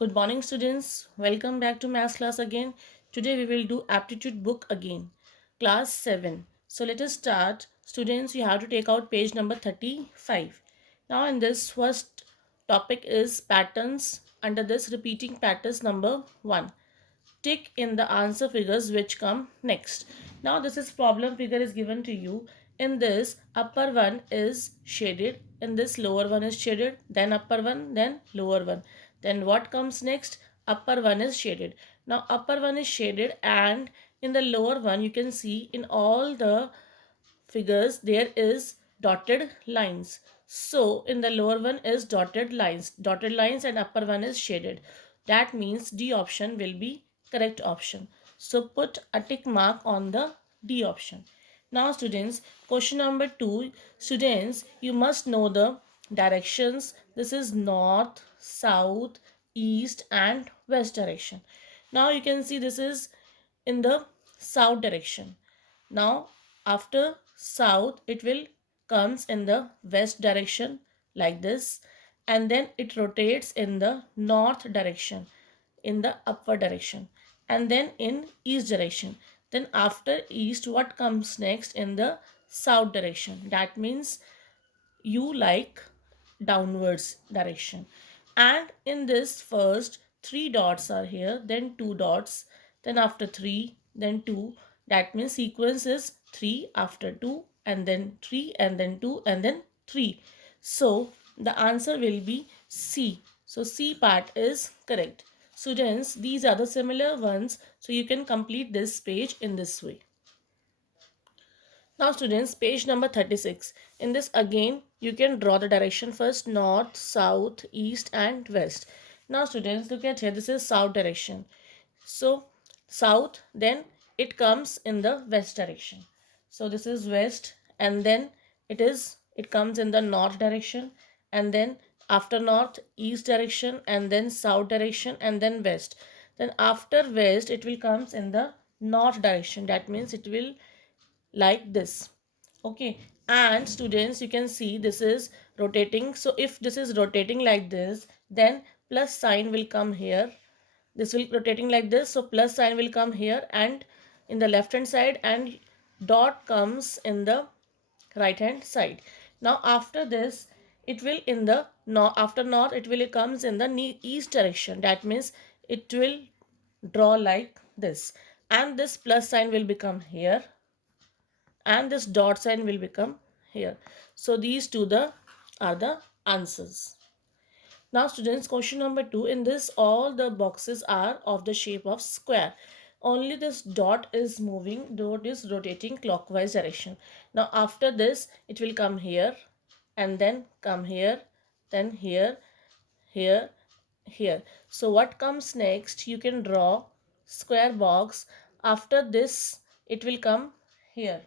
Good morning, students. Welcome back to math class again. Today we will do aptitude book again, class 7. So let us start. Students, you have to take out page number 35. Now in this first topic is patterns. Under this repeating patterns number 1. Tick in the answer figures which come next. Now this is problem figure is given to you. In this upper one is shaded, in this lower one is shaded, then upper one, then lower one. Then what comes next? Upper one is shaded. Now upper one is shaded and in the lower one you can see in all the figures there is dotted lines. So in the lower one is dotted lines and upper one is shaded. That means D option will be correct option. So put a tick mark on the D option. Now students, question number 2. Students, you must know the directions. This is north, south, east and west direction. Now you can see this is in the south direction. Now after south it will comes in the west direction like this, and then it rotates in the north direction in the upward direction, and then in east direction. Then after east what comes next in the south direction? That means you like downwards direction. And in this first three dots are here, then two dots, then after three, then two. That means sequence is three after two, and then three, and then two, and then three. So the answer will be C. So C part is correct. Students, these are the similar ones, so you can complete this page in this way. Now students, page number 36. In this again, you can draw the direction first, north, south, east and west. Now students, look at here, this is south direction. So south, then it comes in the west direction. So this is west, and then it comes in the north direction, and then after north, east direction, and then south direction, and then west. Then after west, it will comes in the north direction. That means it will like this. Okay, and students, you can see this is rotating. So if this is rotating like this, then plus sign will come here. This will rotating like this, so plus sign will come here and in the left hand side, and dot comes in the right hand side. Now after this, it will in the north, after north it will comes in the east direction. That means it will draw like this, and this plus sign will become here, and this dot sign will become here. So these two are the answers. Now students, question number 2. In this all the boxes are of the shape of square. Only this dot is moving, dot is rotating clockwise direction. Now after this it will come here, and then come here, then here, here, here. So what comes next? You can draw square box. After this it will come here,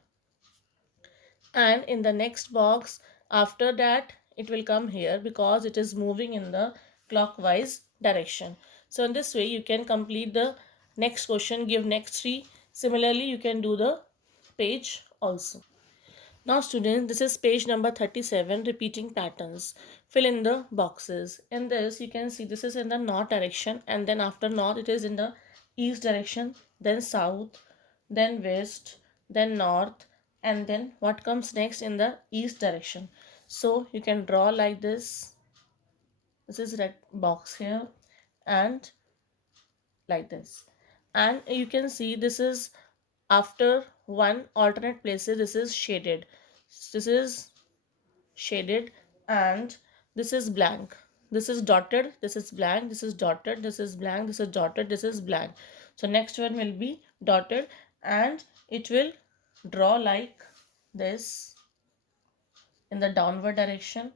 and in the next box after that it will come here because it is moving in the clockwise direction. So in this way you can complete the next question, give next three. Similarly you can do the page also. Now students, this is page number 37, repeating patterns. Fill in the boxes. In this you can see this is in the north direction, and then after north it is in the east direction, then south, then west, then north, and then what comes next in the east direction. So you can draw like this. This is red box here, and like this. And you can see this is after one alternate places, this is shaded. This is shaded, and this is blank, this is dotted, this is blank, this is dotted, this is blank, this is dotted, this is blank. So next one will be dotted, and it will draw like this in the downward direction,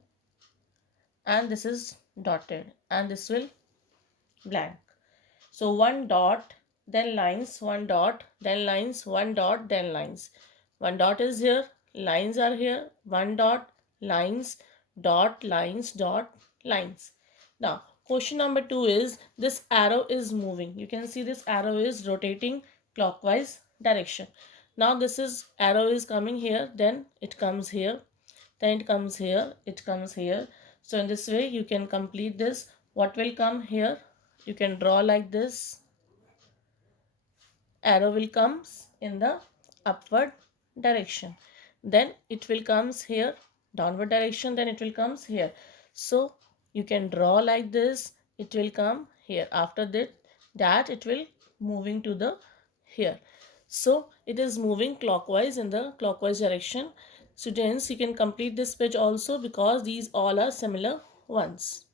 and this is dotted, and this will blank. So one dot, then lines, one dot, then lines, one dot, then lines. One dot is here, lines are here, one dot, lines, dot, lines, dot, lines. Now, question number 2 is this arrow is moving. You can see this arrow is rotating clockwise direction. Now this is arrow is coming here, then it comes here, then it comes here, it comes here. So in this way you can complete this. What will come here? you can draw like this. Arrow will comes in the upward direction, then it will comes here downward direction, then it will comes here. So you can draw like this, it will come here. After that it will moving to the here. So it is moving clockwise in the clockwise direction. Students, you can complete this page also because these all are similar ones.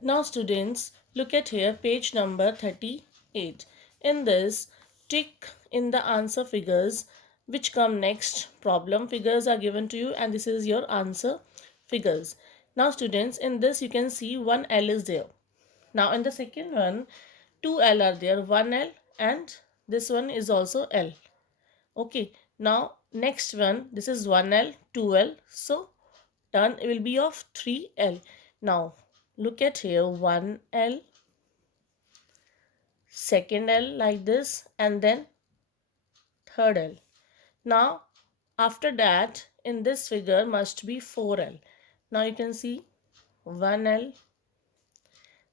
Now students, look at here page number 38. In this, tick in the answer figures which come next. Problem figures are given to you and this is your answer figures. Now students, in this you can see one L is there. Now in the second one, two L are there, one L and this one is also L. Okay, now next one, this is 1L, 2L. So turn will be of 3L. Now look at here, 1L, second L like this, and then third L. Now after that in this figure must be 4L. Now you can see 1L,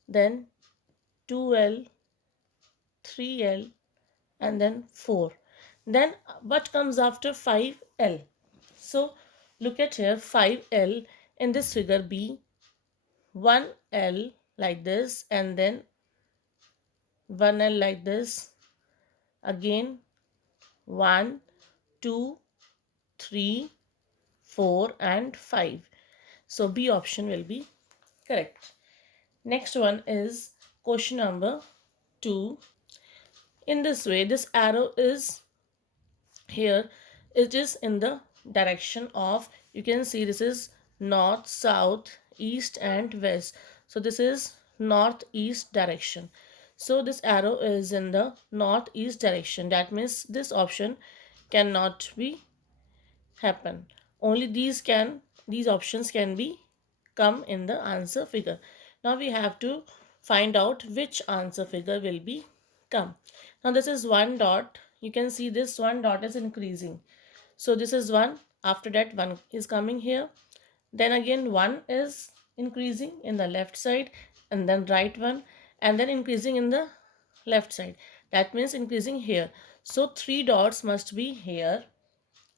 then 2L, 3L, and then 4. Then what comes after 5L? So look at here, 5L in this figure be 1L like this, and then 1L like this, again 1, 2, 3, 4 and 5. So B option will be correct. Next one is question number 2. In this way, this arrow is here, it is in the direction of, you can see this is north, south, east and west. So this is northeast direction. So this arrow is in the northeast direction. That means this option cannot be happen. Only these options can be come in the answer figure. Now we have to find out which answer figure will be come. Now this is one dot. You can see this one dot is increasing. So this is 1. After that 1 is coming here. Then again 1 is increasing in the left side, and then right one, and then increasing in the left side. That means increasing here. So 3 dots must be here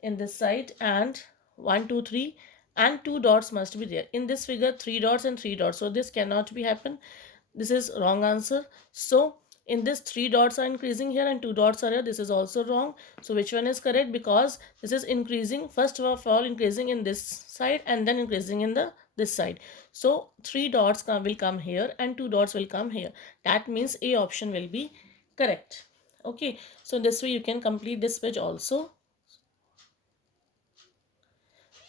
in this side, and 1, 2, 3, and 2 dots must be there. In this figure 3 dots and 3 dots. So this cannot be happen. This is wrong answer. So in this 3 dots are increasing here and 2 dots are here. This is also wrong. So which one is correct? Because this is increasing, first of all increasing in this side and then increasing in the this side. So 3 dots will come here and 2 dots will come here. That means A option will be correct. Okay, so this way you can complete this page also.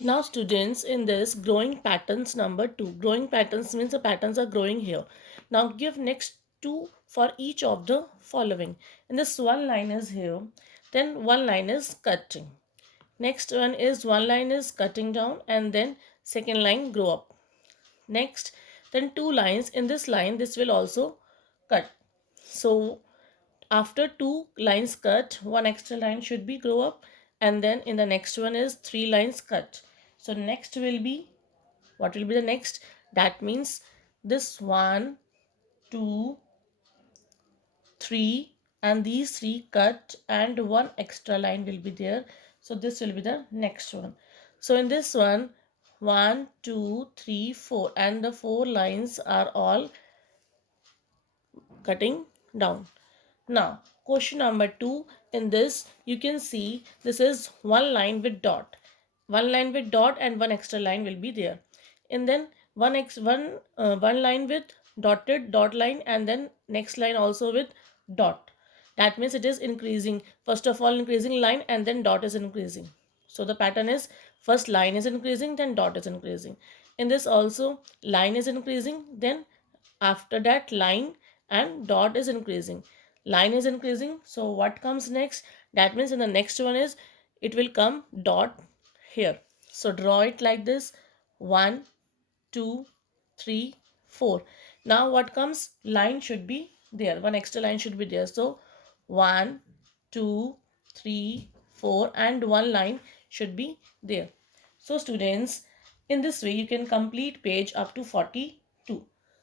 Now students, in this growing patterns number 2, growing patterns means the patterns are growing here. Now give next 2 for each of the following. In this one line is here, then one line is cutting. Next one is one line is cutting down, and then second line grow up. Next, then 2 lines, in this line this will also cut. So after 2 lines cut, one extra line should be grow up, and then in the next one is 3 lines cut. So next will be, what will be the next? That means this 1, 2, 3 and these 3 cut and one extra line will be there. So this will be the next one. So in this one, 1, 2, 3, 4 and the 4 lines are all cutting down. Now question number 2, in this you can see this is one line with dot. One line with dot and one extra line will be there. And then one line with dotted dot line, and then next line also with dot. That means it is increasing. First of all increasing line and then dot is increasing. So the pattern is first line is increasing, then dot is increasing. In this also line is increasing, then after that line and dot is increasing. Line is increasing. So what comes next? That means in the next one is it will come dot here. So draw it like this. 1, 2, 3, 4. Now what comes? Line should be there. One extra line should be there. So 1, 2, 3, 4 and one line should be there. So students, in this way you can complete page up to 42.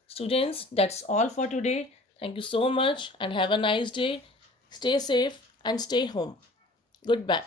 Students, that's all for today. Thank you so much and have a nice day. Stay safe and stay home. Goodbye.